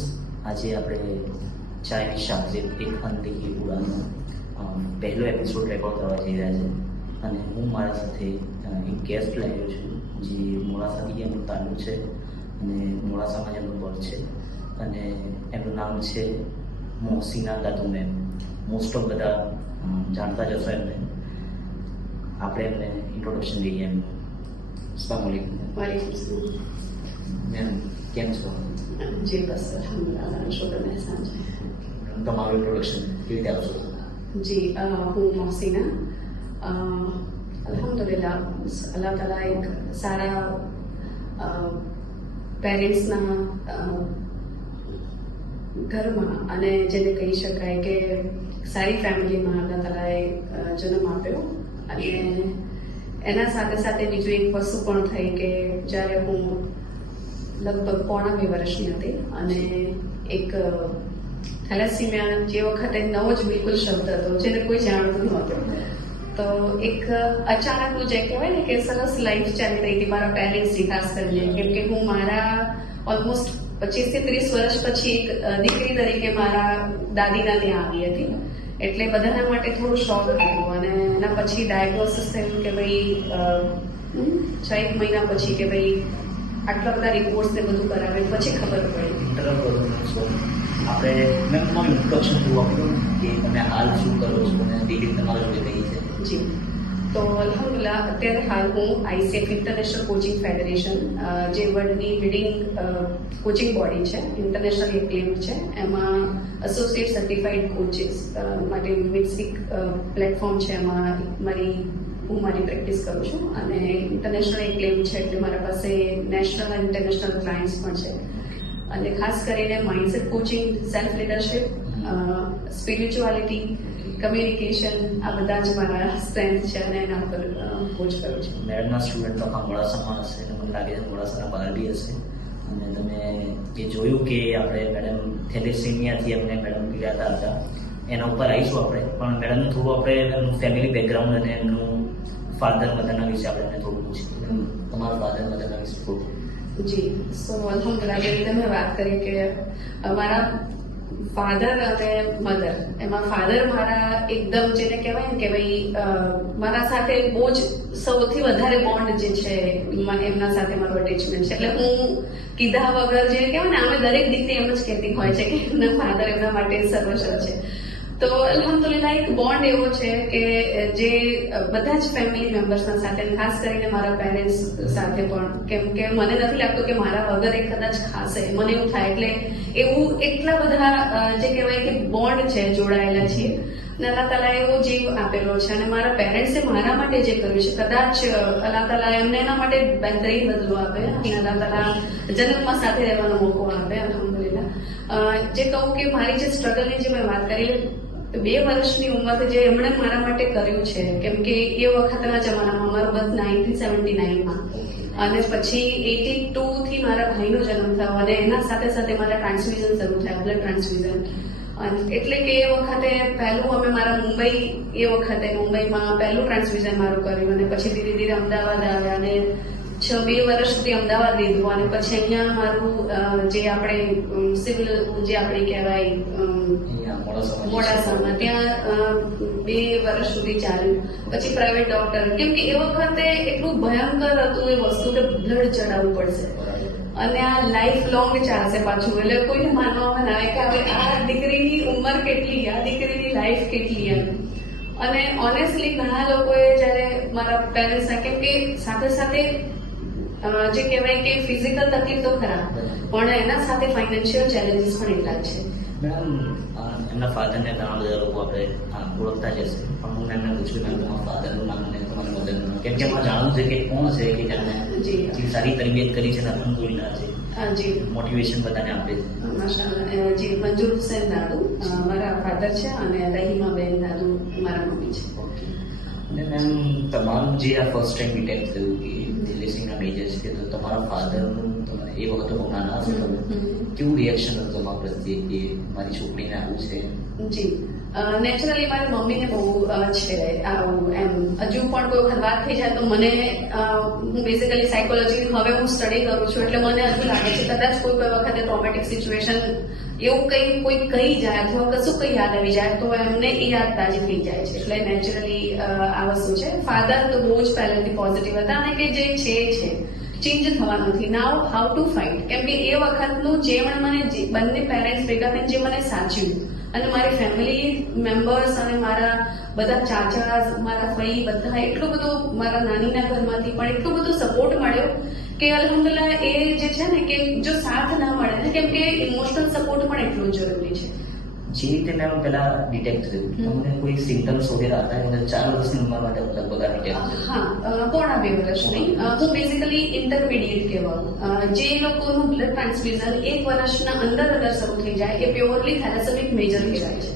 Friends, આજે આપણે Chinese શાકજેબ એક અનदेखી ઉડાનનો પહેલો એપિસોડ રેકોર્ડ કરવા જઈ રહ્યા છે અને હું મારા સાથે એક ગેસ્ટ લાવ્યો છું જે મોડાસાથી એમનું તાલુક છે અને મોડાસામાં એમનું ઘર છે અને એમનું નામ છે મોહસીના દાદુ મેમ. મોસ્ટ ઓફ બધા જાણતા જ હશો એમને. આપણે એમને ઇન્ટ્રોડક્શન દઈએ એમનું. અસ્સલામ વાલેકુમ મેમ, કેમ છો? જી બસ અલ્હમ્દુલિલ્લાહ, શુક્ર મહેસાન છે. તમારું ઇન્ટ્રોડક્શન કેવી રીતે આપશો? જી હું મોહસીના. અલ્હમ્દુલિલ્લાહ, અલ્લાહ તાલા એક સારા પેરેન્ટ્સના ઘરમાં અને જેને કહી શકાય કે સારી ફેમિલીમાં અલ્લાહ તાલાએ જન્મ આપ્યો. અને એના સાથે સાથે બીજું એક વસ્તુ પણ થઈ કે જ્યારે હું લગભગ 2.5 વર્ષની હતી અને એક થેલેસીમિયા જે વખતે નવો જ બિલકુલ શબ્દ હતો જેને કોઈ જાણતું નહોતું, તો એક અચાનકનું જે કહેવાય ને કે સરસ લાઈફ ચાલી રહી હતી મારા પેરેન્ટ્સની ખાસ કરીને, કેમ કે હું મારા ઓલમોસ્ટ 25 થી 30 વર્ષ પછી એક દીકરી તરીકે મારા દાદીના ત્યાં આવી હતી. એટલે બધાના માટે થોડું શોખ હતું અને એના પછી ડાયગ્નોસિસ થયું કે ભાઈ 6 મહિના પછી કે ભાઈ આટલા બધા રિપોર્ટ્સ ને બધું કરાવે પછી ખબર પડી. આપણે મેમ તમારું ઇન્ટ્રોડક્શન શું આપવું કે તમે હાલ શું કરો છો અને ડિગ્રી તમારા જોડે કઈ છે? જી, તો અલ્હમ્દુલિલ્લાહ અત્યારે હાલ હું ICF ઇન્ટરનેશનલ કોચિંગ ફેડરેશન, જે વર્લ્ડની લીડિંગ કોચિંગ બોડી છે, ઇન્ટરનેશનલ એક્લેમ છે, એમાં એસોસિએટ સર્ટિફાઈડ કોચિસ માટે મિક્સિક પ્લેટફોર્મ છે. એમાં હું મારી પ્રેક્ટિસ કરું છું અને ઇન્ટરનેશનલ એક્લેમ છે એટલે મારા પાસે નેશનલ અને ઇન્ટરનેશનલ ક્લાયન્ટ્સ પણ છે. અને ખાસ કરીને mindset coaching, self leadership, spirituality, communication, આ બધા જ મારા સ્ટ્રેન્થ છે અને એના ઉપર કોચ કરું છું. મેડમના સ્ટુડન્ટ તો મોડાસામાં હશે અને મને લાગે છે મોડાસાના બહાર બી હશે. અને તમે એ જોયું કે આપણે મેડમ થેલેસીમિયાથી અમને મેડમ પીડાતા હતા, એના ઉપર આવીશું આપણે. પણ મેડમને થોડું આપણે એમનું ફેમિલી બેકગ્રાઉન્ડ અને એમનું ફાધર મધરના વિશે આપણે થોડું પૂછીએ. તમારા ફાધર મધરના વિશે થોડું. જી, સો અલ્હમ્દુલિલ્લાહ, જે રીતે મેં વાત કરી કે મારા ફાધર અને મધર, એમાં ફાધર મારા એકદમ જેને કહેવાય ને કે ભાઈ મારા સાથે બહુ જ સૌથી વધારે બોન્ડ જે છે એમના સાથે મારું અટેચમેન્ટ છે. એટલે હું કીધા વગર જે કહેવાય ને, અમે દરેક દીકરી એમ જ કહેતી હોય છે કે એમના ફાધર એમના માટે સર્વસ્વ છે. તો અલ્હમ્દુલિલ્લાહ એક બોન્ડ એવો છે કે જે બધા જ ફેમિલી મેમ્બર્સના સાથે, ખાસ કરીને મારા પેરેન્ટ્સ સાથે પણ, કેમ કે મને નથી લાગતું કે મારા વગર એ કદાચ ખાશે, મને એવું થાય. એટલે એવું એટલા બધા જે કહેવાય કે બોન્ડ છે, જોડાયેલા છીએ. અલ્લાહ તાલા એવો જીવ આપેલો છે અને મારા પેરેન્ટ્સે મારા માટે જે કર્યું છે, કદાચ અલ્લાહ તાલા એમને એના માટે બહેતરીન બદલો આપે અને અલ્લાહ તાલા જન્મમાં સાથે રહેવાનો મોકો આપે. અલ્હમ્દુલિલ્લાહ. જે કહું કે મારી જે સ્ટ્રગલની જે મેં વાત કરી, 2 વર્ષની ઉંમર જે એમણે મારા માટે કર્યું છે, કેમ કે એ વખતના જમાનામાં મારું બર્થ 1979માં અને પછી 82 થી મારા ભાઈનો જન્મ થયો અને એના સાથે સાથે મારા ટ્રાન્સફ્યુઝન શરૂ થયા, બ્લડ ટ્રાન્સફ્યુઝન. એટલે કે એ વખતે પહેલું અમે મારા મુંબઈમાં પહેલું ટ્રાન્સફ્યુઝન મારું કર્યું અને પછી ધીરે ધીરે અમદાવાદ આવ્યા અને 2 વર્ષ સુધી અમદાવાદ લીધું અને પછી અહીંયા મારું જે આપણે સિવિલ જે આપણે કહેવાય મોડાસામાં, ત્યાં 2 વર્ષ સુધી ચાલ્યું. પછી પ્રાઇવેટ ડોક્ટર, કેમ કે એ વખતે એટલું ભયંકર હતું એ વસ્તુ કે બ્લડ ચડાવવું પડશે અને આ લાઈફ લોંગ ચાલશે પાછું. એટલે કોઈને માનવામાં ના આવે કે હવે આ દીકરીની ઉંમર કેટલી, આ દીકરીની લાઈફ કેટલી એમ. અને ઓનેસ્ટલી ઘણા લોકોએ જયારે મારા પેરેન્ટ્સ, કેમ કે સાથે સાથે જે કહેવાય કે ફિઝિકલ તકલીફ તો ખરા, પણ એના સાથે ફાઇનાન્શિયલ ચેલેન્જીસ પણ એટલા જ છે. મેડમ, એમના ફાધરને ઘણા બધા લોકો આપણે ઓળખતા જ હશે, પણ હું એમને પૂછ્યું મેમ તમારા ફાધરનું નામ અને તમારા મધરનું નામ, કેમ કે એમાં જાણવું છે કે કોણ છે કે જેમને સારી તરબિયત કરી છે ને અલ્હમ્દુલિલ્લાહ છે, જી મોટિવેશન બધાને આપે છે. માશાઅલ્લાહ. જી, મંજૂર હુસૈન દાદુ મારા ફાધર છે અને રહીમાબેન દાદુ મારા મમ્મી છે. અને મેમ, તમારું જે આ ફર્સ્ટ ટાઈમ ડિટેક્ટ થયું કે થેલેસીમિયા મેજર છે, તો તમારા ફાધરનું એ વખતે બહુ નાના હશે, કેવું રિએક્શન હતું તમારા પ્રત્યે કે મારી છોકરીને આવું છે? જી, નેચરલી મારી મમ્મીને બહુ છે આવું એમ હજુ પણ કોઈ વખત વાત થઈ જાય તો મને હું બેઝિકલી સાયકોલોજી હવે હું સ્ટડી કરું છું એટલે મને હજુ લાગે છે કદાચ કોઈ વખતે ટ્રોમેટિક સિચ્યુએશન એવું કોઈ કહી જાય અથવા કશું કઈ યાદ આવી જાય તો એમને એ યાદ તાજી થઈ જાય છે એટલે નેચરલી આ વસ્તુ છે. ફાધર તો બહુ જ પહેલેથી પોઝિટિવ હતા અને કે જે છે ચેન્જ થવા નથી. નાવ હાઉ ટુ ફાઇટ, કેમ કે એ વખતનું જે મને બંને પેરેન્ટ્સ ભેગા થઈને જે મને સાચ્યું અને મારી ફેમિલી મેમ્બર્સ અને મારા બધા ચાચા મારા ફઈ બધા એટલું બધું મારા નાનીના ઘરમાંથી પણ એટલું બધું સપોર્ટ મળ્યો કે અલ્હમ્દુલિલ્લાહ એ જે છે ને કે જો સાથ ના મળે ને કેમ કે ઇમોશનલ સપોર્ટ પણ એટલું જરૂરી છે. જે રીતે મેમ પેલા ડિટેક્ટ થયું તમને કોઈ સિમ્ટમ્સ વગેરે હતા અને 4 વર્ષની ઉંમર માટે લગભગ આ ડિટેક્ટ હા પોણા 2 વર્ષની હું બેઝિકલી ઇન્ટરમીડિયેટ કહેવાઉં જે લોકોનું બ્લડ ટ્રાન્સફ્યુઝન 1 વર્ષના અંદર શરૂ થઈ જાય એ પ્યોરલી થેલેસેમિક મેજર કહેવાય છે.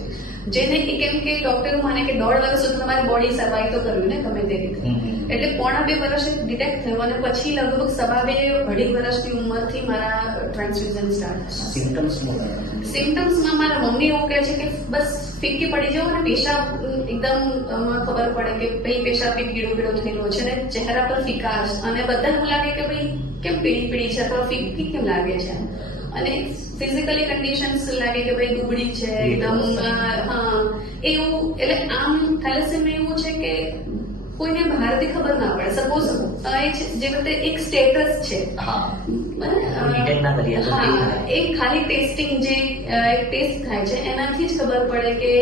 જેને કેમ કે ડોક્ટર માને કે 1.5 વર્ષ સુધી તમારી બોડી સર્વાઈવ તો કર્યું ને ગમે તે રીતે એટલે પોણા 2 વર્ષે ડિટેક્ટ થયું અને પછી લગભગ 2.5 વર્ષની ઉંમરથી મારા ટ્રાન્સફ્યુઝન સ્ટાર્ટ થયા. સિમ્ટમ્સમાં મારા મમ્મી એવું કહે છે કે બસ ફીકી પડી જાવ અને પેશાબ એકદમ ખબર પડે કે ભાઈ પેશાબ બી પીળો થયેલો છે ને ચહેરા પર ફિકાશ અને બધાને લાગે કે ભાઈ કેમ પીળી છે અથવા ફીકી કેમ લાગે છે અને ફિઝિકલી કન્ડિશન્સ લાગે કે ભાઈ દુબળી છે એકદમ એવું. એટલે આમ થેલેસેમિયા એવું છે કે કોઈને બહારથી ખબર ના પડે. સપોઝ જે રીતે એક સ્ટેટસ છે એક ખાલી ટેસ્ટિંગ જે એક ટેસ્ટ થાય છે એનાથી જ ખબર પડે કે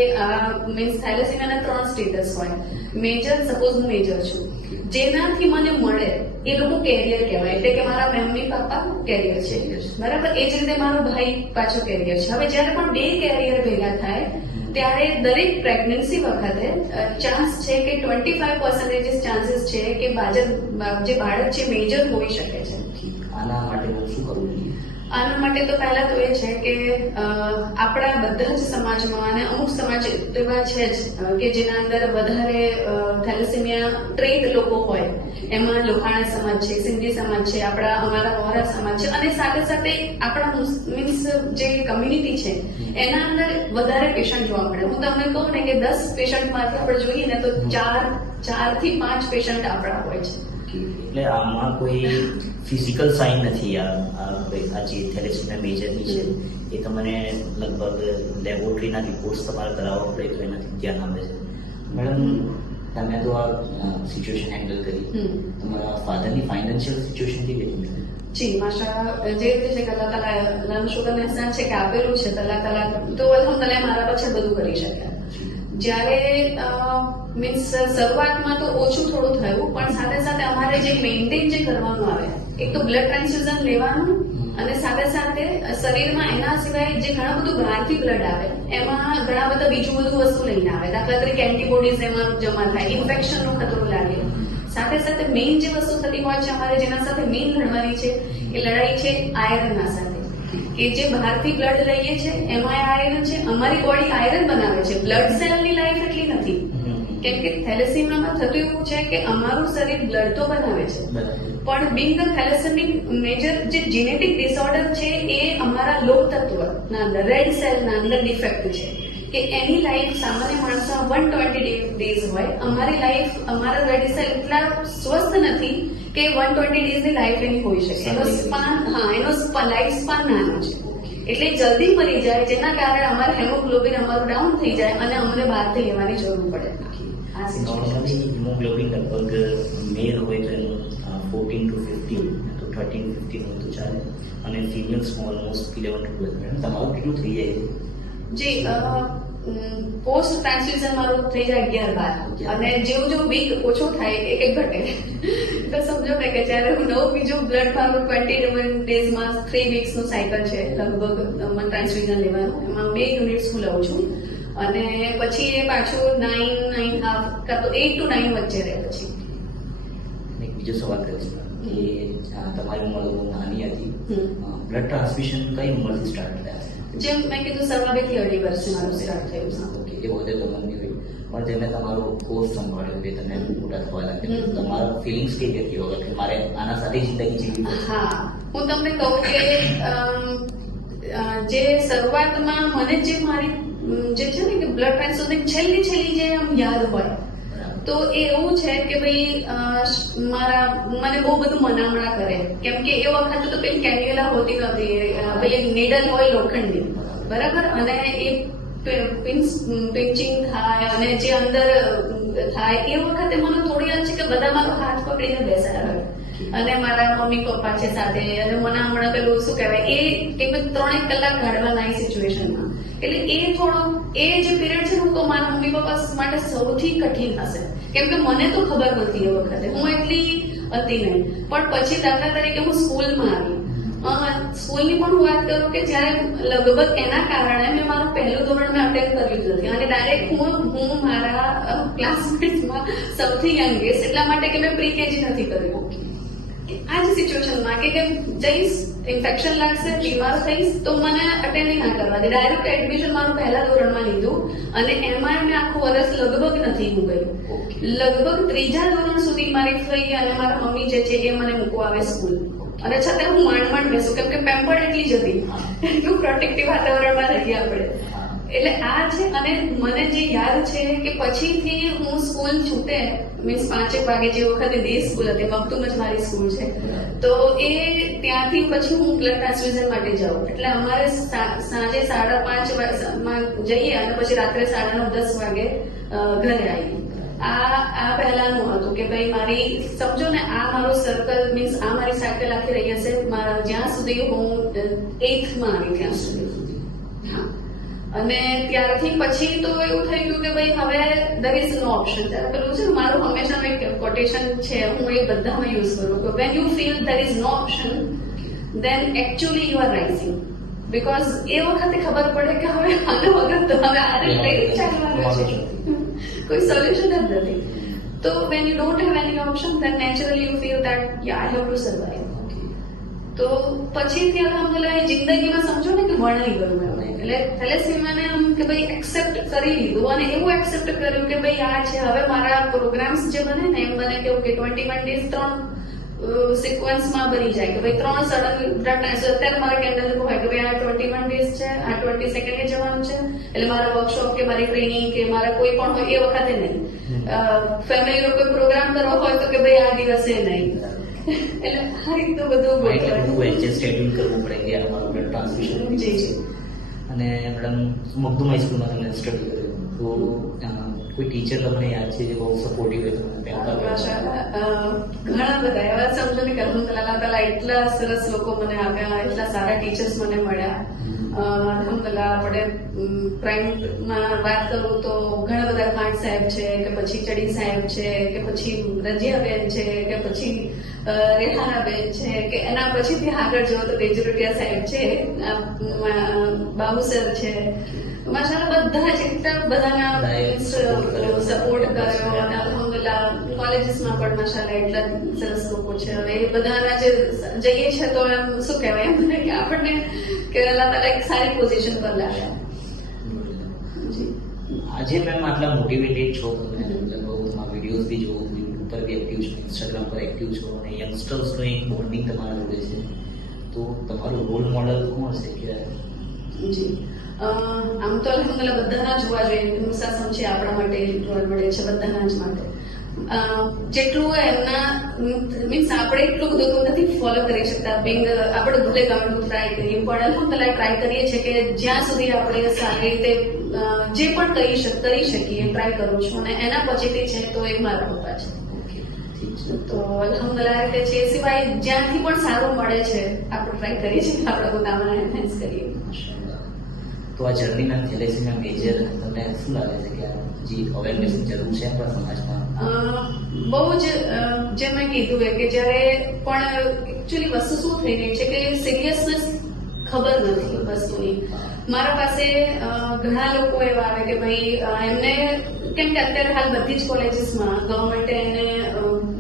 મીન્સ થેલેસેમિયાના 3 સ્ટેટસ હોય. મેજર, સપોઝ હું મેજર છું, જેનાથી મને મળે એ લોકો કેરિયર કહેવાય એટલે કે મારા મમ્મી પપ્પા કેરિયર છે બરાબર. એ જ રીતે મારો ભાઈ પાછો કેરિયર છે. હવે જયારે પણ 2 કેરિયર ભેગા થાય ત્યારે દરેક પ્રેગ્નન્સી વખતે ચાન્સ છે કે 25% ચાન્સીસ છે કે જે બાળક છે મેજર હોઈ શકે છે. આના માટે શું કરવું જોઈએ? આના માટે તો પહેલા તો એ છે કે આપણા બધા જ સમાજમાં અને અમુક સમાજ એવા છે જ કે જેના અંદર વધારે થેલેસેમિયા ટ્રેન્ડ લોકો હોય. એમાં લોહાણા સમાજ છે, સિંધી સમાજ છે, અમારા વોરા સમાજ છે અને સાથે સાથે આપણા મીન્સ જે કમ્યુનિટી છે એના અંદર વધારે પેશન્ટ જોવા મળે. હું તમને કહું ને કે 10 પેશન્ટમાંથી આપણે જોઈએ ને તો 4 થી 5 પેશન્ટ આપણા હોય છે. એટલે આમાં કોઈ ફિઝિકલ સાઇન નથી. આ જે થેલેસેમિયા મેજરની છે એ તમને લગભગ લેબોરેટરીના રિપોર્ટ્સ તમારે કરાવવા પડે તો એનાથી ધ્યાન આવે છે. મેડમ તમે તો આ સિચ્યુએશન હેન્ડલ કરી, તમારા ફાધરની ફાઇનાન્શિયલ સિચ્યુએશન કેવી હતી? જી માશાઅલ્લાહ, જે રીતે છે કે અલ્લાહ તાલાનું શુક્ર એહસાન છે કે આપેલું છે અલ્લાહ તાલા તો અલ્હમ્દુલિલ્લાહ મારા પછી બધું કરી શક્યા. જ્યારે મીન્સ શરૂઆતમાં તો ઓછું થોડું થયું પણ સાથે સાથે અમારે જે મેન્ટેન જે કરવાનું આવે એક તો બ્લડ ટ્રાન્સફ્યુઝન લેવાનું અને સાથે સાથે શરીરમાં એના સિવાય જે ઘણા બધું બહારથી બ્લડ આવે એમાં ઘણા બધા બીજું બધું વસ્તુ લઈને આવે. દાખલા તરીકે એન્ટીબોડીઝ એમાં જમા થાય, ઇન્ફેક્શનનો ખતરો લાગે. સાથે સાથે મેઇન જે વસ્તુ થતી હોય છે અમારે જેના સાથે મેઇન લડવાની છે એ લડાઈ છે આયરનના સાથે. કે જે બહારથી બ્લડ લઈએ છે એમાં આયરન છે. અમારી બોડી આયરન બનાવે છે, બ્લડ સેલની લાઈફ એટલી નથી. કેમ કે થેલેસેમિયામાં થતું એવું છે કે અમારું શરીર બ્લડ તો બનાવે છે પણ બિંગ થેલેસેમિક મેજર જે જેનેટિક ડિસઓર્ડર છે એ અમારા લોહ તત્વના અંદર રેડ સેલના અંદર ડિફેક્ટ છે કે એની લાઈફ સામાન્ય માણસો 120 ડેઝ હોય. અમારી લાઈફ અમારા રેડ સેલ એટલા સ્વસ્થ નથી કે 120 ડેઝની લાઈફ એની હોઈ શકે. એનો લાઈફ સ્પાન નાનો છે એટલે જલ્દી મરી જાય જેના કારણે અમારે હેમોગ્લોબિન અમારું ડાઉન થઈ જાય અને અમને બહારથી લેવાની જરૂર પડે. નોર્મલી હિમોગ્લોબિન લગભગ મેલ હોય તો એનું 14 to 15 તો 13-15 હોય તો ચાલે અને ફિમેલ્સમાં ઓલમોસ્ટ 11 to 12. તમારું કેટલું થઈ જાય? જી પોસ્ટ ટ્રાન્સફ્યુઝન મારું થઈ જાય 11-12 અને જેવું વીક ઓછો થાય એક ઘટે તો સમજો ને કે જ્યારે હું નવું બીજું બ્લડ મારું 21 ડેઝમાં 3 વીક્સનું સાયકલ છે લગભગ ટ્રાન્સફ્યુઝન લેવાનું. એમાં 2 યુનિટ્સ હું લઉં છું અને પછી એ પાછું 9.5 કાં તો 8 to 9 વચ્ચે રહે. પછી બીજો સવાલ કરીશ કે તમારી ઉંમર નાની હતી, બ્લડ ટ્રાન્સફ્યુઝન કઈ ઉંમરથી સ્ટાર્ટ થયા? જેમ મેં કીધું 2.5 થી 2.5 વર્ષે મારું સ્ટાર્ટ થયું. ઓકે, એ વખતે તો મને હોય પણ જેને તમારો કોર્સ સંભાળ્યો કે તમે મોટા થવા લાગ્યા તમારા ફિલિંગ્સ કેવી હતી વગર કે મારે આના સાથે જિંદગી જીવવી? હા, હું તમને કહું કે જે શરૂઆતમાં મને જે જે છે ને કે બ્લડ ટ્રાન્સફ્યુઝન છેલ્લી જે આમ યાદ હોય તો એ એવું છે કે ભાઈ મને બહુ બધું મનામણા કરે, કેમ કે એ વખતે તો પેલી કેન્યુલા હોતી નહોતી, પેલી નીડલ હોય લોખંડની, બરાબર, અને એ પિંચિંગ થાય અને જે અંદર થાય એ વખતે મને થોડી યાદ છે કે બધા મારો હાથ પકડીને બેસાડે અને મારા મમ્મી પપ્પા છે સાથે, અને મને હમણાં પેલું શું કહેવાય એ 3 કલાક કાઢવાના એ સિચ્યુએશનમાં, એટલે એ થોડો એ જે પીરિયડ છે તો મારા મમ્મી પપ્પા માટે સૌથી કઠિન હશે, કેમ કે મને તો ખબર નથી એ વખતે, હું એટલી હતી નહીં. પણ પછી દાખલા તરીકે હું સ્કૂલમાં આવી, સ્કૂલની પણ હું વાત કરું કે જયારે લગભગ એના કારણે મેં મારું પહેલું ધોરણ મેં અટેન્ડ કર્યું જ નથી, અને ડાયરેક્ટ હું મારા ક્લાસમેટ્સમાં સૌથી યંગેસ્ટ, એટલા માટે કે મેં પ્રી કેજી નથી કર્યું. આ જ સિચ્યુએશનમાં કે જઈશ, ઇન્ફેક્શન લાગશે, બીમાર થઈશ તો મને અટેન્ડ ના કરવા દે, ડાયરેક્ટ એડમિશન મારું પહેલા ધોરણમાં લીધું, અને એમાં મેં આખું વર્ષ લગભગ નથી હું ગયું. લગભગ 3જા ધોરણ સુધી મારી થઈ, અને મારા મમ્મી જે છે એ મને મૂકવા આવે સ્કૂલ, અને છતાં હું માંડ બેસું, કેમ કે પેમ્પર્ડ એટલી જ હતી, એટલું પ્રોટેક્ટિવ વાતાવરણમાં રહીએ આપણે. એટલે આ છે. અને મને જે યાદ છે કે પછીથી હું સ્કૂલ છૂટે, મીન્સ 5 વાગે, જે વખતે ડે સ્કૂલ હતી, મખદુમ જ મારી સ્કૂલ છે, તો એ ત્યાંથી પછી હું બ્લડ ટ્રાન્સફ્યુઝન માટે જાઉં, એટલે અમારે સાંજે 5:30 જઈએ અને પછી રાત્રે 9:30-10 વાગે ઘરે આવીએ. આ પહેલાનું હતું કે ભાઈ મારી સમજો ને, આ મારું સર્કલ, મીન્સ આ મારી સાયકલ આખી રહી હશે જ્યાં સુધી હું 8થમાં આવી, ત્યાં સુધી. હા, અને ત્યારથી પછી તો એવું થઈ ગયું કે ભાઈ હવે there is no option. ત્યારે પેલું છે મારું હંમેશા એક કોટેશન છે, હું એ બધામાં યુઝ કરું કે when you feel there is no option then actually you are rising, because એ વખતે ખબર પડે કે હવે આના વગર તો હવે આ રીતે ચાલવાનું છે, કોઈ સોલ્યુશન જ નથી. તો when you don't have any option then naturally you feel that yeah I have to survive. તો પછીથી અલહમદુલિલ્લાહ જિંદગીમાં સમજો ને કે વણાઈ ગયું એમ, એટલે થેલેસીમિયાને આમ કે ભાઈ એક્સેપ્ટ કરી લીધું, અને એવું એક્સેપ્ટ કર્યું કે ભાઈ આ છે. હવે મારા પ્રોગ્રામ્સ જે બને ને એમ બને કેવું કે 21 days 3 સિક્વન્સમાં બની જાય, કે ભાઈ 3 સડન બ્લડ ટ્રાન્સફર. અત્યારે મારે કેન્ડલ હોય કે ભાઈ આ 21 days છે, આ 22nd જવાનું છે, એટલે મારા વર્કશોપ કે મારી ટ્રેનિંગ કે મારા કોઈ પણ હોય એ વખતે નહીં, ફેમિલીનો કોઈ પ્રોગ્રામ કરવો હોય તો કે ભાઈ આ દિવસે નહીં, એટલે આ રીતનું બધું શેડ્યુલ કરવું પડે કે અમારું બ્લડ ટ્રાન્સફ્યુઝન. જી જી. અને મેડમ મખદુમ હાઈસ્કૂલમાં તમે સ્ટડી કર્યું, તો કોઈ ટીચર તમને યાદ છે જે બહુ સપોર્ટિવ હતું? ઘણા બધા એવા, સમજો ને કે અલ્હમ્દુલિલ્લાહ એટલા સરસ લોકો મને આપ્યા, એટલા સારા ટીચર્સ મને મળ્યા. અલ્હમ્દુલિલ્લાહ આપણે પ્રાઇમમાં વાત કરું તો ઘણા બધા ખાન સાહેબ છે, કે પછી ચડી સાહેબ છે, કે પછી રજિયાબેન છે, કે પછી રેહાનાબેન છે, કે એના પછીથી આગળ જવો તો તેજુરટિયા સાહેબ છે, બાબુ સર છે, માશાઅલ્લાહ બધા જ એટલા બધાના સપોર્ટ કર્યો. અને અલ્હમ્દુલિલ્લાહ કોલેજીસમાં પણ માશાઅલ્લાહ એટલા સરસ લોકો છે. હવે એ બધાના જે જઈએ છે તો એમ શું કહેવાય, એમ કે આપણને કે અલ્લાહ તાલા એક સારી પોઝિશન પર લાવ્યા. આજે મેમ આટલા મોટિવેટેડ છો તમે, વિડીયોઝ બી જોઉં, યુટ્યુબ પર બી એક્ટિવ છો, ઇન્સ્ટાગ્રામ પર એક્ટિવ છો, અને યંગસ્ટર્સનો એક બોન્ડિંગ તમારા જોડે છે, તો તમારું રોલ મોડલ કોણ છે? જી, આમ તો અલ્હમ્દુલિલ્લાહ બધાના જોવા જોઈએ, મુસાસમ છે આપણા માટે રોલ મોડેલ છે, બધાના જ માટે. જેટલું એમના મીન્સ આપણે એટલું બધું નથી ફોલો કરી શકતા, આપણે ભલે ગમે ટ્રાય કરીએ, પણ અલ્હમ્દુલિલ્લાહ ટ્રાય કરીએ છીએ કે જ્યાં સુધી આપણે સારી રીતે જે પણ કરી શકીએ ટ્રાય કરું છું, અને એના પછીથી છે તો એ મારા પપ્પા છે. તો અલ્હમ્દુલિલ્લાહ રીતે છે, એ સિવાય જ્યાંથી પણ સારું મળે છે આપણે ટ્રાય કરીએ છીએ, આપણે પોતાના એન્હાન્સ કરીએ. તો આ જર્નીમાં થેલેસીમિયા મેજર તમને શું લાગે છે કે જે અવેરનેસની જરૂર છે આપણા સમાજમાં? બહુ જ, જે મેં કીધું કે જ્યારે પણ એકચ્યુઅલી વસ્તુ શું થઈ રહી છે કે સિરિયસનેસ ખબર નથી વસ્તુની. મારા પાસે ઘણા લોકો એવા આવે કે ભાઈ એમને, કેમ કે અત્યારે હાલ બધી જ કોલેજીસમાં ગવર્મેન્ટે એને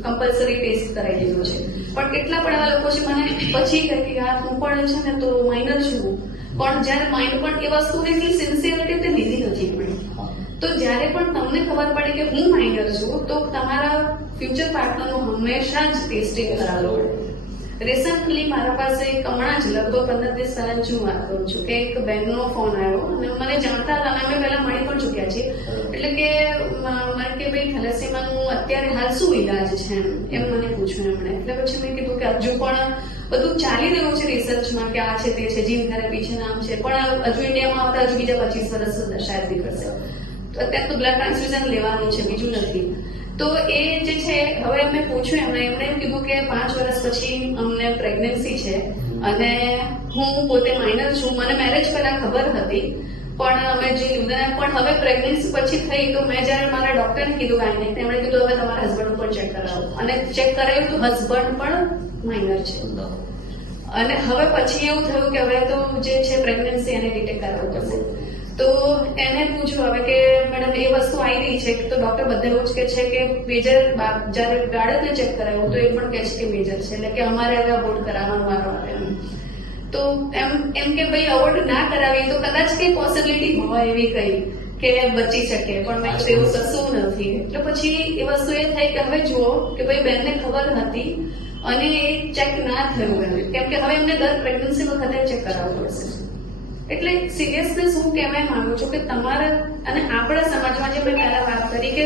કમ્પલસરી ટેસ્ટ કરાવી દીધું છે, પણ કેટલા પણ એવા લોકો છે મને પછી કહે કે આ હું પણ છે ને તો માઇનર છું, પણ જયારે માઇન્ડ પણ એ વસ્તુ એટલી સિન્સિયરિટી તે લીધી નથી પણ. તો જયારે પણ તમને ખબર પડે કે હું માઇનર છું તો તમારા ફ્યુચર પાર્ટનરનું હંમેશા જ ટેસ્ટિંગ કરાવવું. રિસન્ટલી મારા પાસે હમણાં જ લગભગ 15-20 પહેલાની હું વાત કરું છું કે એક બહેનનો ફોન આવ્યો અને મને જાણતા હતા અને અમે પહેલા મળી પણ ચૂક્યા છીએ. એટલે કે મને કે ભાઈ થેલેસેમિયાનું અત્યારે હાલ શું ઈલાજ છે એમ મને પૂછ્યું એમણે. એટલે પછી મેં કીધું કે હજુ પણ બધું ચાલી રહ્યું છે રિસર્ચમાં કે આ છે તે છે, જીન થેરેપી છે, નામ છે, પણ હજુ ઇન્ડિયામાં આવતા હજુ બીજા 25 વર્ષ શાયદ નીકળશે. તો અત્યારે તો બ્લડ ટ્રાન્સફ્યુઝન લેવાનું છે, બીજું નથી. તો એ જે છે હવે અમે પૂછ્યું એમણે એમ કીધું કે 5 વર્ષ પછી અમને પ્રેગ્નન્સી છે અને હું પોતે માઇનર છું. મને મેરેજ પહેલા ખબર હતી પણ અમે જે પણ હવે પ્રેગ્નન્સી પછી થઈ તો મેં જયારે મારા ડોક્ટરને કીધું ગાયને, તેમણે કીધું હવે તમારા હસબન્ડ પણ ચેક કરાવો અને ચેક કરાવ્યું તો હસબન્ડ પણ માઇનર છે. અને હવે પછી એવું થયું કે હવે તો જે છે પ્રેગ્નન્સી એને ડિટેક્ટ કરાવવું પડશે. તો એને પૂછ્યું હવે કે મેડમ એ વસ્તુ આવી રહી છે તો ડોક્ટર બધા એવું જ કે છે કે મેજર જયારે બાળકને ચેક કરાવ્યું તો એ પણ કહે છે કે મેજર છે, એટલે કે અમારે હવે અબોર્ટ કરાવવાનો વારો આવે. તો એમ કે ભાઈ અવોર્ડ ના કરાવીએ તો કદાચ કઈ પોસિબિલિટી હોય એવી કઈ કે બચી શકે, પણ મેં એવું કશું નથી. એટલે પછી એ વસ્તુ એ થઈ કે હવે જુઓ કે ભાઈ બેનને ખબર હતી અને એ ચેક ના થયું કેમ કે હવે એમને દર પ્રેગ્નન્સી વખતે ચેક કરાવવું પડશે. એટલે સિરિયસનેસ હું કહેવા માંગુ છું કે તમારા અને આપણા સમાજમાં જે મેં પહેલા વાત કરી કે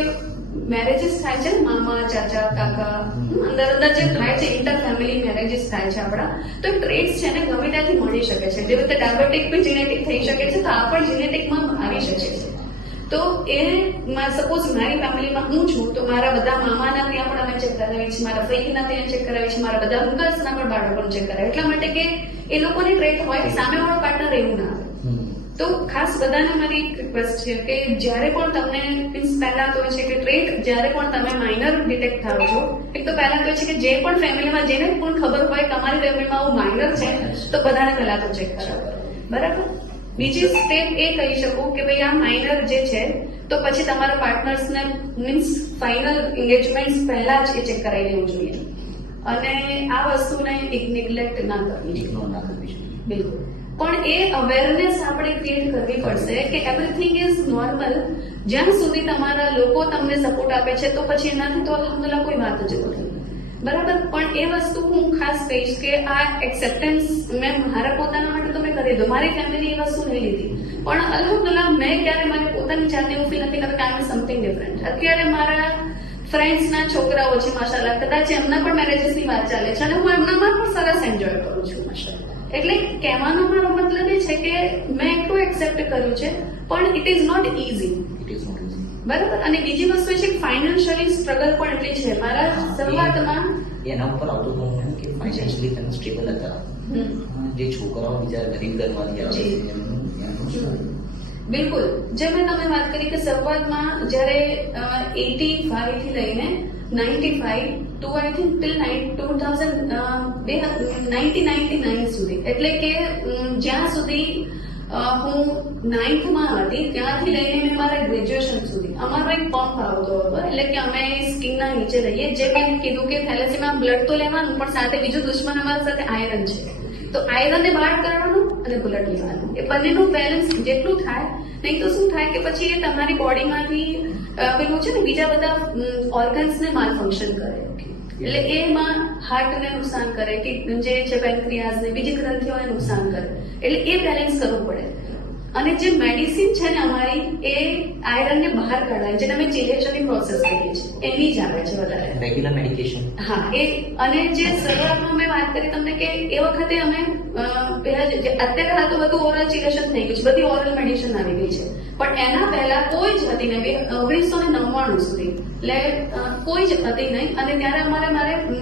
મેરેજીસ થાય છે ને, મામા, ચાચા, કાકા, અંદર જે થાય છે ઇન્ટર ફેમિલી મેરેજીસ થાય છે આપણા, તો ટ્રેડ્સ છે ને ગમે ત્યાંથી મળી શકે છે. જે રીતે ડાયાબિટીક બી જેનેટિક થઈ શકે છે તો આ પણ જેનેટિકમાં આવી શકે છે. તો એ સપોઝ મારી ફેમિલીમાં હું છું તો મારા બધા મામાના ત્યાં પણ અમે ચેક કરાવી છે, મારા ફઈના ત્યાં ચેક કરાવી છે, મારા બધા અંકલ્સના પણ બાળકોને ચેક કરાવે, એટલા માટે કે એ લોકોની ટ્રેટ હોય સામેવાળો પાર્ટનર એવું ના આવે. તો ખાસ બધાને મારી રિક્વેસ્ટ છે કે જ્યારે પણ તમને મીન્સ પહેલા તો છે કે ટ્રેટ જ્યારે પણ તમે માઇનર ડિટેક્ટ થાવ છો, એક તો પહેલા તો છે કે જે પણ ફેમિલીમાં જેને પણ ખબર હોય કે અમારી ફેમિલીમાં આવું માઇનર છે તો બધાને પહેલા તો ચેક કરાવો, બરાબર. બીજી સ્ટેપ એ કહી શકું કે ભાઈ આ માઇનર જે છે તો પછી તમારા પાર્ટનર્સને મીન્સ ફાઇનલ એંગેજમેન્ટ પહેલા જ એ ચેક કરાવી લેવું જોઈએ અને આ વસ્તુને નિગ્લેક્ટ ના કરવી જોઈએ. બિલકુલ. પણ એ અવેરનેસ આપણે ક્રિએટ કરવી પડશે કે એવરીથિંગ ઇઝ નોર્મલ. જ્યાં સુધી તમારા લોકો તમને સપોર્ટ આપે છે તો પછી એનાથી તો અલહમદુલિલ્લાહ કોઈ વાત જ નથી, બરાબર. પણ એ વસ્તુ હું ખાસ કહીશ કે આ એક્સેપ્ટન્સ મેં મારા પોતાના માટે તો મેં કરી દઉં, મારી ફેમિલી એ વસ્તુ નહીં લીધી પણ અલહમદુલિલ્લાહ મેં ક્યારે મારી પોતાની જાતને એવું ફીલ નથી કરતા કે આઈ એમ સમથિંગ ડિફરન્ટ. અત્યારે મારા ફ્રેન્ડ્સના છોકરાઓ છે માશાલ્લાહ, કદાચ એમના પણ મેરેજીસની વાત ચાલે છે અને હું એમનામાં પણ સરસ એન્જોય કરું છું માશાલ્લાહ. એટલે કહેવાનો મારો મતલબ એ છે કે મેં એટલું એક્સેપ્ટ કર્યું છે પણ ઇટ ઇઝ નોટ ઇઝી, બરાબર. અને બીજી વસ્તુ એ છે કે ફાઇનાન્શિયલી સ્ટ્રગલ પણ એટલી છે. મારા શરૂઆતમાં એના ઉપર આવતો હતો કે ફાઇનાન્શિયલી તમે સ્ટેબલ હતા, જે છોકરાઓ બીજા ગરીબ ઘરમાંથી આવે છે. બિલકુલ. જે મેં તમે વાત કરી કે શરૂઆતમાં જયારે 85 થી લઈને 95 ટુ આઈ થિંક ટિલ 1999 સુધી, એટલે કે જ્યાં સુધી હું 9th હતી ત્યાંથી લઈને મેં મારા ગ્રેજ્યુએશન સુધી અમારો એક પંપ આવતો હતો, એટલે કે અમે સ્કિનના નીચે રહીએ. જે મેં કીધું કે થેલેસેમિયા બ્લડ તો લેવાનું પણ સાથે બીજું દુશ્મન અમારી સાથે આયરન છે, તો આયરનને બહાર કાઢવાનું અને બ્લડ લેવાનું, એ બંનેનું બેલેન્સ જેટલું થાય. નહીં તો શું થાય કે પછી એ તમારી બોડીમાંથી પેલું છે ને બીજા બધા ઓર્ગન્સને માલફંક્શન કરે, એટલે એમાં હાર્ટને નુકસાન કરે, જે છે પેન્ક્રિયાસને, બીજી ગ્રંથિઓને નુકસાન કરે, એટલે એ બેલેન્સ કરવું પડે. અને જે મેડિસિન છે ને અમારી એ આયરનને બહાર કાઢવાની, જેને અમે ચિલેશનની પ્રોસેસ કહીએ છીએ, એની જ આવે છે વધારે રેગ્યુલર મેડિકેશન. હા, એ. અને જે શરૂઆતમાં મેં વાત કરી તમને કે એ વખતે અમે અત્યારે હાલ તો બધું ઓરલ ચિલેશન થઈ ગયું છે, બધી ઓરલ મેડિસિન આવી ગઈ છે, પણ એના પહેલા કોઈ જ હતી નહીં. 1999 સુધી એટલે કોઈ જ હતી નહીં. અને ત્યારે મારે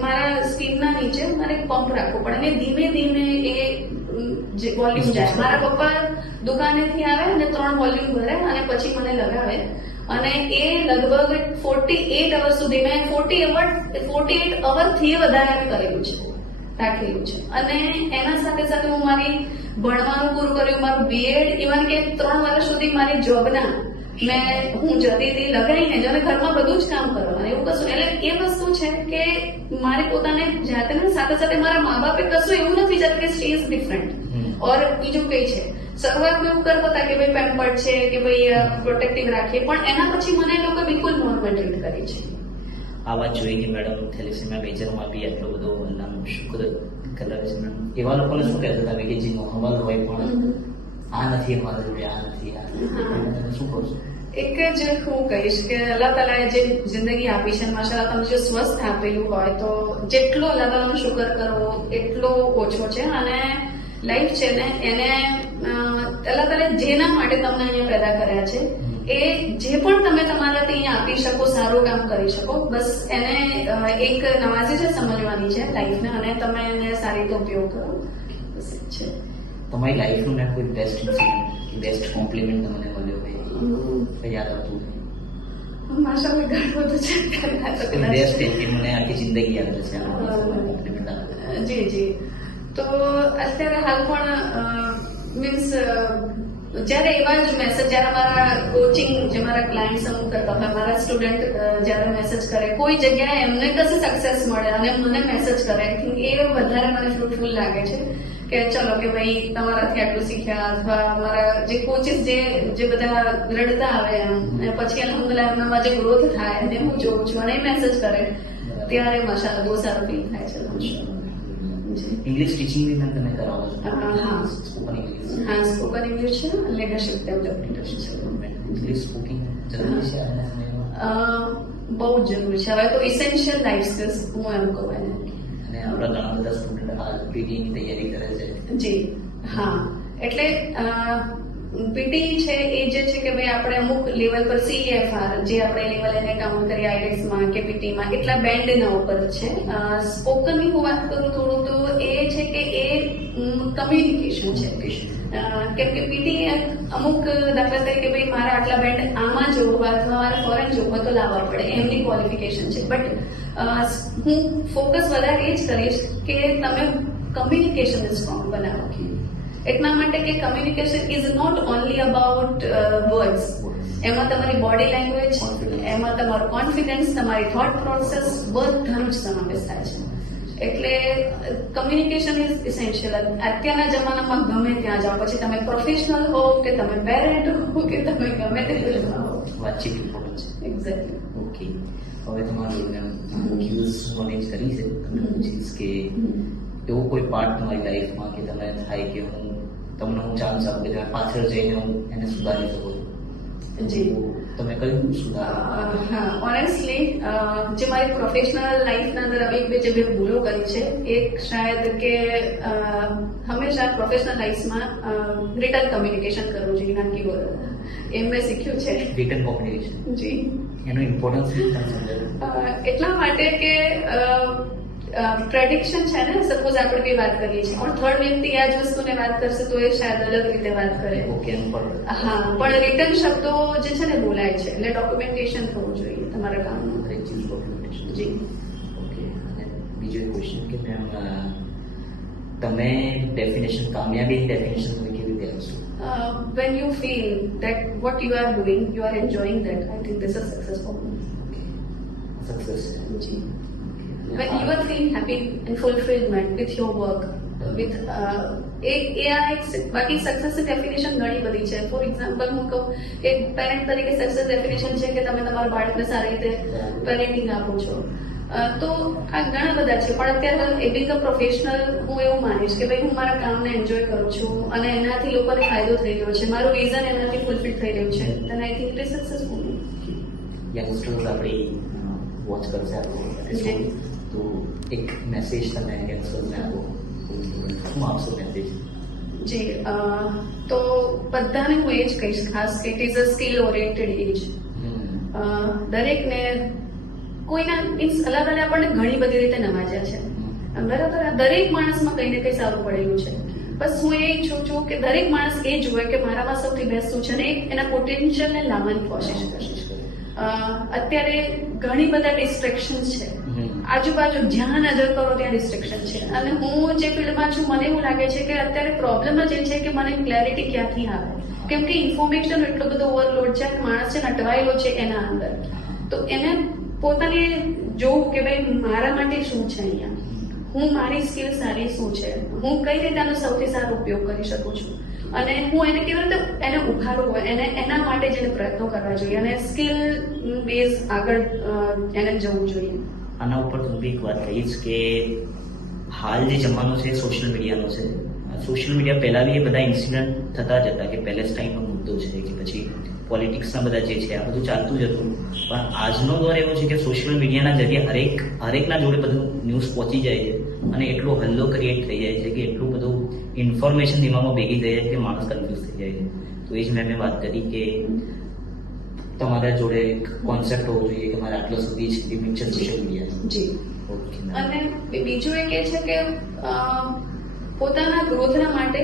મારા સ્કિનના નીચે મારે પંપ રાખવો પડે અને ધીમે ધીમે એ જે વોલ્યુમ જાય. મારા પપ્પા દુકાનેથી આવે અને 3 વોલ્યુમ ભરે અને પછી મને લગાવે અને એ લગભગ 48 અવર સુધી મેં 48 અવરથી વધારે કરેલું છે, રાખેલું છે. અને એના સાથે સાથે હું મારી ભણવાનું પૂરું કર્યું, મારું બીએડ, ઇવન કે 3 વર્ષ સુધી મારી જોબના હું જતી હતી લગાવીને જ અને ઘરમાં બધું જ કામ કરવાનું એવું કશું. એટલે એ વસ્તુ છે કે મારે પોતાને જાતે સાથે સાથે મારા મા બાપે કશું એવું નથી વિચાર્યું કે શી ઇઝ ડિફરન્ટ ઓર બીજું કઈ છે. શરૂઆતમાં એવું કરતા હતા કે ભાઈ પેમ્પર્ડ છે કે ભાઈ પ્રોટેક્ટિવ રાખીએ, પણ એના પછી મને એ લોકો બિલકુલ નોર્મલ ટ્રીટ કરી છે. આ વાત જોઈને મેડમ થેલેસેમિયા મેજરમાં બી આટલો બધો અલ્લાહનો શુક્ર કલર છે મેમ. એવા લોકોને શું કહેતા તમે કે જે નોર્મલ હોય પણ આ નથી અમારા જોડે, આ નથી, આ નથી, તમે શું કહો છો? એક જ હું કહીશ કે અલ્લાહ તાલાએ જે જિંદગી આપી છે માશાઅલ્લાહ, તમને જે સ્વસ્થ આપેલું હોય તો જેટલો અલ્લાહ તાલાનો શુકર કરવો એટલો ઓછો છે. અને લાઈફ છે ને એને અલ્લાહ તાલાએ જેના માટે તમને અહીંયા પેદા કર્યા છે એ જે પણ તમે તમારાથી અહીંયા આપી શકો, સારું કામ કરી શકો, બસ એને એક નવાજી છે સમજવાની છે લાઈફને, અને તમે એને સારી રીતે ઉપયોગ કરો, બસ એ છે. તમારી લાઈફનું ને કોઈ બેસ્ટ ઇન્સિડન્ટ, બેસ્ટ કોમ્પ્લિમેન્ટ તમને મળ્યો હોય કઈ યાદ આવતું હોય? માશાઅલ્લાહ ઘણું બધું છે. બેસ્ટ કે મને આખી જિંદગી યાદ રહેશે કોમ્પ્લિમેન્ટ આપો. જી જી. તો અત્યારે હાલ પણ મીન્સ જ્યારે એવા જ મેસેજ, જ્યારે મારા કોચિંગ જે મારા ક્લાયન્ટ્સ અમુક કરતા હોય, મારા સ્ટુડન્ટ જ્યારે મેસેજ કરે કોઈ જગ્યાએ એમને કશે સક્સેસ મળે અને મને મેસેજ કરે, આઈ થિંક એ વધારે મને ફ્રૂટફુલ લાગે છે કે ચલો કે ભાઈ તમારાથી આટલું શીખ્યા. અથવા મારા જે કોચિસ જે બધા રડતા આવે એમ અને પછી અલહમદુલિલ્લાહ એમનામાં જે ગ્રોથ થાય એને હું જોઉં છું અને એ મેસેજ કરે ત્યારે માશાઅલ્લાહ બહુ સારું ફીલ થાય છે. ઇંગ્લિશ ટીચિંગ બી મેં તમે કરાવો છો? હા, સ્પોકન ઇંગ્લિશ. હા, સ્પોકન ઇંગ્લિશ છે, લીડરશિપ ડેવલપમેન્ટ છે. ઇંગ્લિશ સ્પોકિંગ જરૂરી છે આજના સમયમાં? બહુ જ જરૂરી છે. હવે તો ઇસેન્શિયલ લાઈફ સ્કિલ્સ હું એમ કહું એને. અને આપણા ઘણા બધા સ્ટુડન્ટ આ પીટીની તૈયારી કરે છે. જી હા. એટલે પીટી છે એ જે છે કે ભાઈ આપણે અમુક લેવલ પર CFR જે આપણે લેવલ એને કાઉન્ટ કરીએ આઈએલટીએસમાં કે પીટીમાં એટલા બેન્ડના ઉપર છે. સ્પોકનની હું વાત કરું થોડું તો એ છે કે એ કમ્યુનિકેશન છે. કેમ કે પીટી અમુક દાખલા તરીકે ભાઈ મારે આટલા બેન્ડ આમાં જોવું હોય અથવા મારે ફોરેન જોવું હોય તો લાવવા પડે, એમની ક્વોલિફિકેશન છે. બટ હું ફોકસ વધારે એ જ કરીશ કે તમે કમ્યુનિકેશન સ્ટ્રોંગ બનાવો. એટલા માટે કે communication is not only about words, એમાં તમારી બોડી લેંગ્વેજ, એમાં તમારું કોન્ફિડન્સ, તમારી થોટ પ્રોસેસ બધાનો જ સમાવેશ થાય છે. એટલે કમ્યુનિકેશન ઇઝ ઇસેન્શિયલ. અત્યારના જમાનામાં ગમે ત્યાં જાઓ, પછી તમે પ્રોફેશનલ હો કે તમે પેરેન્ટ હો કે તમે ગમે તે ફિલ્ડમાં હો, વાતચીત ઇમ્પોર્ટન્ટ છે. એક્ઝેક્ટલી. ઓકે, હવે તમારું ક્યુઝ નોલેજ કરી છે, તમને પૂછીશ કે એવો કોઈ પાર્ટ તમારી લાઈફમાં કે તમે થાય કે તમને હું ચાન્સ આપું કે તમે પાછળ જઈને હું એને સુધારી શકો છો? જી. તમે કયું સુધારો? હા, ઓનેસ્ટલી જે મારી પ્રોફેશનલ લાઈફના અંદર હવે બે જે મેં ભૂલો કરી છે, એક શાયદ કે હંમેશા પ્રોફેશનલ લાઈફમાં રિટન કમ્યુનિકેશન કરવું જોઈએ, ના કે એમ મેં શીખ્યું છે. Written communication? જી. એનો ઇમ્પોર્ટન્સ એટલા માટે કે પ્રેડિક્શન છે ને, સપોઝ આપણે કઈ વાત કરીએ છીએ પણ થર્ડ વ્યક્તિ આ જ વસ્તુને વાત કરશે તો એ શાયદ અલગ રીતે વાત કરે. ઓકે, હા, પણ રિટર્ન શબ્દો જે છે ને બોલાય છે, એટલે ડોક્યુમેન્ટેશન થવું જોઈએ તમારા કામનું. હરેક ચીજ ડોક્યુમેન્ટેશન. જી. ઓકે, અને બીજો એક ક્વેશ્ચન કે મેમ તમે ડેફિનેશન, કામયાબીની ડેફિનેશન તમે કેવી રીતે આપશો? When you feel that what you are doing, you are enjoying that, I think this is success for me. Success. જી. When you are feeling happy and fulfillment with your work, with બાકી સક્સેસની definition ઘણી બધી છે. For example હું કહું કે parent તરીકે success definition છે કે તમે તમારા બાળકને સારી રીતે પેરેન્ટિંગ આપો છો. તો આ ઘણા બધા છે, પણ અત્યારે બિંગ અ પ્રોફેશનલ હું એવું માનીશ કે ભાઈ હું મારા કામને એન્જોય કરું છું અને એનાથી લોકોને ફાયદો થઈ રહ્યો છે, મારું વિઝન એનાથી ફૂલફિલ થઈ રહ્યું છે, then I think it is successful. Youngsters આપણી વોચ કરશે તો એક મેસેજ તમે યંગસ્ટર્સને આપો, શું આપશો મેસેજ? જી, તો બધાને હું એ જ કહીશ ખાસ કે it is a skill oriented age. દરેકને કોઈના મીન્સ અલ્લાહ તાલે આપણને ઘણી બધી રીતે નવાજ્યા છે, બરાબર. દરેક માણસમાં કંઈ ને કંઈ સારું પડેલું છે. બસ હું એ ઈચ્છું છું કે દરેક માણસ એ જુએ કે મારામાં સૌથી બેસ્ટ શું છે અને એના પોટેન્શિયલને લાવવાની કોશિશ કરશે. અત્યારે ઘણી બધા ડિસ્ટ્રેક્શન્સ છે, આજુબાજુ જ્યાં નજર કરો ત્યાં ડિસ્ટ્રેક્શન છે. અને હું જે ફિલ્ડમાં છું મને એવું લાગે છે કે અત્યારે પ્રોબ્લેમ જ એ છે કે મને ક્લેરિટી ક્યાંથી આવે, કેમ કે ઇન્ફોર્મેશન એટલો બધો ઓવરલોડ છે, માણસ છે અટવાયેલો છે એના અંદર. તો એને પોતાને જોવું કે ભાઈ મારા માટે શું છે અહીંયા, હું મારી સ્કિલ સારી શું છે, હું કઈ રીતે આનો સૌથી સારો ઉપયોગ કરી શકું છું અને હું એને કેવી રીતે એને ઉભારવું હોય, એને એના માટે જેને પ્રયત્નો કરવા જોઈએ અને સ્કિલ બેઝ આગળ એને જવું જોઈએ. આના ઉપર હું બી એક વાત કહીશ કે હાલ જે જમાનો છે સોશિયલ મીડિયાનો છે. સોશિયલ મીડિયા પહેલા બી એ બધા ઇન્સિડન્ટ થતા જ હતા કે પેલેસ્ટાઇનનો મુદ્દો છે કે પછી પોલિટિક્સના બધા જે છે આ બધું ચાલતું જ હતું. પણ આજનો દોર એવો છે કે સોશિયલ મીડિયાના જરીએ હરેકના જોડે બધું ન્યૂઝ પહોંચી જાય છે અને એટલો હલ્લો ક્રિએટ થઈ જાય છે કે એટલું બધું ઇન્ફોર્મેશન દિમાગમાં ભેગી થઈ જાય કે માણસ કન્ફ્યુઝ થઈ જાય છે. તો એ જ મેં વાત કરી કે તમારા જોડે એક કોન્સેપ્ટ હોવો જોઈએ કે મારે આટલો સુધી જ લિમિટ છે સોશિયલ મીડિયા. જી. ઓકે. અને બીજું એક એ છે કે પોતાના ગ્રોથના માટે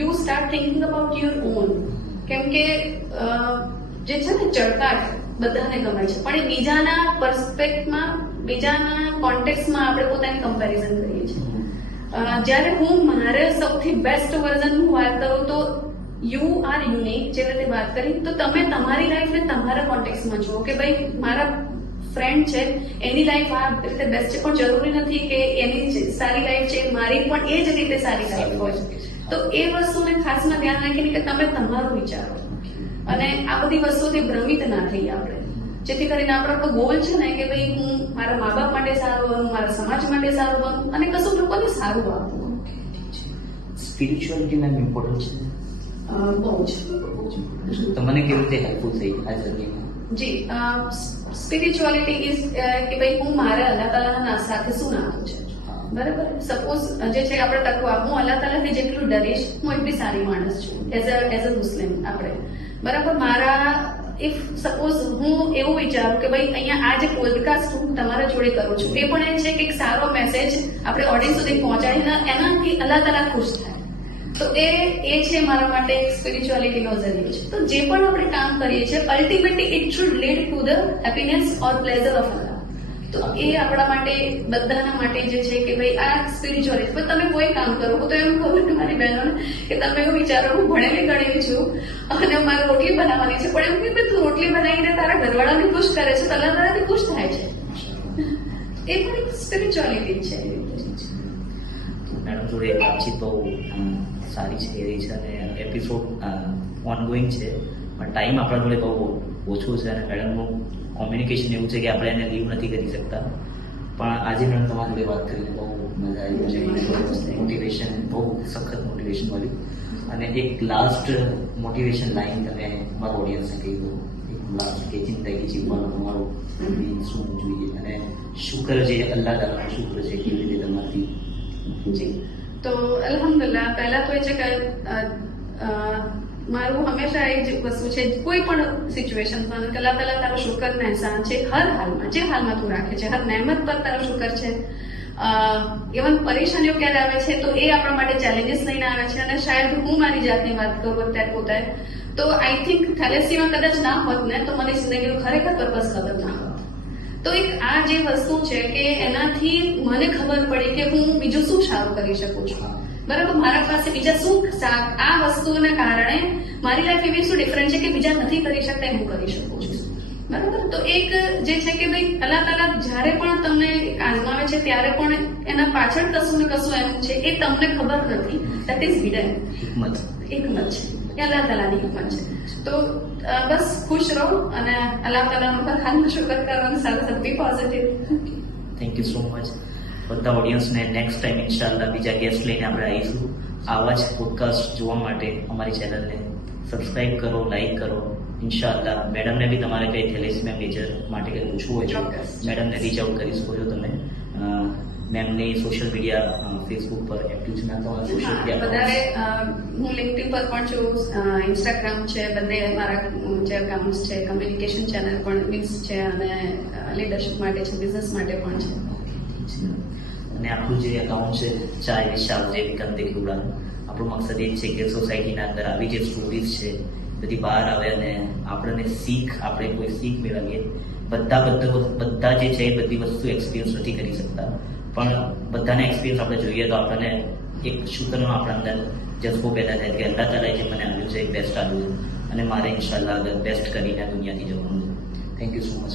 you start thinking about your own. કેમ કે જે છે ને ચડકાટ બધાને ગમે છે, પણ એ બીજાના પર્સપેક્ટમાં, બીજાના કોન્ટેક્સમાં આપણે પોતાની કમ્પેરિઝન કરીએ છીએ. જ્યારે હું મારે સૌથી બેસ્ટ વર્ઝન હું વાત કરું તો યુ આર યુનિક, જે રીતે વાત કરી, તો તમે તમારી લાઈફને તમારા કોન્ટેક્સમાં જુઓ કે ભાઈ મારા ફ્રેન્ડ છે એની લાઈફ આ રીતે બેસ્ટ છે, પણ જરૂરી નથી કે એની સારી લાઈફ છે મારી પણ એ જ રીતે સારી લાઈફ હોય. તો એ વસ્તુને ખાસમાં ધ્યાન રાખીને કે તમે તમારું વિચારો અને આ બધી વસ્તુથી ભ્રમિત ના થઈએ આપણે, જેથી કરીને આપણો ગોલ છે ને કે ભાઈ હું મારા મા બાપ માટે સારું બનું, મારા સમાજ માટે સારું બનું અને કશું લોકોને સારું આપવું. સ્પિરિચ્યુઅલિટી મેમ ઇમ્પોર્ટન્ટ છે. બહુ જ. તમને કેવી રીતે હેલ્પફુલ થઈ આ જર્નીમાં? જી, સ્પિરિચ્યુઆલિટી ઇઝ કે ભાઈ હું મારે અલ્લાહ તાલાના સાથે શું નાતું છે. બરાબર. સપોઝ જે છે આપણે તકવા, હું અલ્લાહ તાલાથી જેટલું ડરીશ હું એટલી સારી માણસ છું એઝ અ મુસ્લિમ આપણે. બરાબર. મારા ઇફ સપોઝ હું એવું વિચારું કે ભાઈ અહીંયા આ જે પોડકાસ્ટ હું તમારા જોડે કરું છું એ પણ એ છે કે એક સારો મેસેજ આપણે ઓડિયન્સ સુધી પહોંચાડીને એનાથી અલ્લાહ તાલા ખુશ થાય, તો એ છે મારા માટે સ્પિરિચ્યુઆલિટીનો ઝરિયો છે. તો જે પણ આપણે કામ કરીએ છીએ ultimately it should lead to the happiness or pleasure of Allah. તો એ આપણા માટે બધાના માટે જે છે કે ભાઈ આ સ્પિરિચ્યુઅલિટી. પણ તમે કોઈ કામ કરો, હું તો એમ કહું કે મારી બહેનોને કે તમે એવું વિચારો હું ભણેલી ગણેલી છું અને મારે રોટલી બનાવવાની છે, પણ એમ કે તું રોટલી બનાવીને તારા ઘરવાળાને ખુશ કરે છે તો અલ્લાહ તારાથી ખુશ થાય છે. એ પણ એક સ્પિરિચ્યુઅલિટી છે. મેડમ જોડે વાતચીત બહુ સારી છે રહી છે અને એપિસોડ ઓનગોઈંગ છે, પણ ટાઈમ આપણા જોડે બહુ ઓછો છે અને મેડમનું કોમ્યુનિકેશન એવું છે કે આપણે એને લીવ નથી કરી શકતા. પણ આજે મેડમ તમારી જોડે વાત કરીને બહુ મજા આવી, મોટિવેશન બહુ સખત મોટિવેશન મળ્યું અને એક લાસ્ટ મોટિવેશન લાઈન તમે મારા ઓડિયન્સને કહી દો, એક લાસ્ટ કે જિંદગી જીવવાનું તમારું શું જોઈએ અને શુક્ર છે અલ્લાહ તાલાનું શુક્ર છે કેવી રીતે તમારી. જી, તો અલ્હમ્દુલિલ્લાહ પહેલા તો એ છે કે મારું હંમેશા એ જ વસ્તુ છે કોઈ પણ સિચ્યુએશનમાં કે અલ્લાહ તાલા તારો શુકર ને એહસાન છે હર હાલમાં, જે હાલમાં તું રાખે છે, હર મહેમત પર તારો શુકર છે. ઇવન પરેશાનીઓ ક્યારે આવે છે તો એ આપણા માટે ચેલેન્જીસ લઈને આવે છે અને શાયદ હું મારી જાતની વાત કરું અત્યારે પોતે તો આઈ થિંક થેલેસીમાં કદાચ ના હોત ને તો મને જિંદગીનું ખરેખર પર્પઝ ખબર ના હોત. તો એક આ જે વસ્તુ છે કે એનાથી મને ખબર પડી કે હું બીજું શું સારું કરી શકું છું. બરાબર. મારા પાસે બીજા શું આ વસ્તુઓના કારણે મારી લાઈફ એવી શું ડિફરન્ટ છે કે બીજા નથી કરી શકતા હું કરી શકું છું. બરાબર. તો એક જે છે કે ભાઈ અલ્લાહ તાલા જ્યારે પણ તમને આજમાવે છે ત્યારે પણ એના પાછળ કશું ને કશું એમ છે એ તમને ખબર નથી. That is hidden. હિકમત છે, એ અલ્લાહ તાલાની હિકમત છે. તો બસ ખુશ રહો અને અલ્લાહ તાલાનો પર હાલનો શુકર કરવાની સાથે સાથે positive. Thank you so much. બધા ઓડિયન્સને નેક્સ્ટ ટાઈમ ઇન્શાલ્લાહ બીજા ગેસ્ટ લઈને આપણે આવીશું. આવા જ પોડકાસ્ટ જોવા માટે અમારી ચેનલને સબસ્ક્રાઇબ કરો, લાઈક કરો. ઇન્શાલ્લાહ મેડમને બી તમારે કંઈ થેલેસીમિયા મેજર માટે કંઈ પૂછવું હોય તો મેડમને રીચ આઉટ કરી શકો છો તમે. મેમની સોશિયલ મીડિયા ફેસબુક પર એક્ટિવ છે, તમારા સોશિયલ મીડિયા વધારે હું લિંક્ડઇન પર પણ છું, ઇન્સ્ટાગ્રામ છે, બંને મારા જે એકાઉન્ટ્સ છે, કમ્યુનિકેશન ચેનલ પણ મિક્સ છે અને લીડરશિપ માટે છે, બિઝનેસ માટે પણ છે. અને આપણું જે એકાઉન્ટ છે ચાય વિશાલ જે ગંદકી ઉડાનું, આપણું મકસદ એ છે કે સોસાયટીના અંદર આવી જે સ્ટોરીઝ છે બધી બહાર આવે અને આપણે કોઈ શીખ મેળવીએ. બધા જે છે એ બધી વસ્તુ એક્સપિરિયન્સ નથી કરી શકતા, પણ બધાને એક્સપિરિયન્સ આપણે જોઈએ તો આપણને એક શુક્રનો આપણા અંદર જજ્બો પેદા થાય કે અલ્લાહ તાલાએ જે મને આવ્યું છે એ બેસ્ટ આવ્યું છે અને મારે ઇન્શાલ્લાહ આગળ બેસ્ટ કરીને દુનિયાથી જવાનું છે. Thank you so much.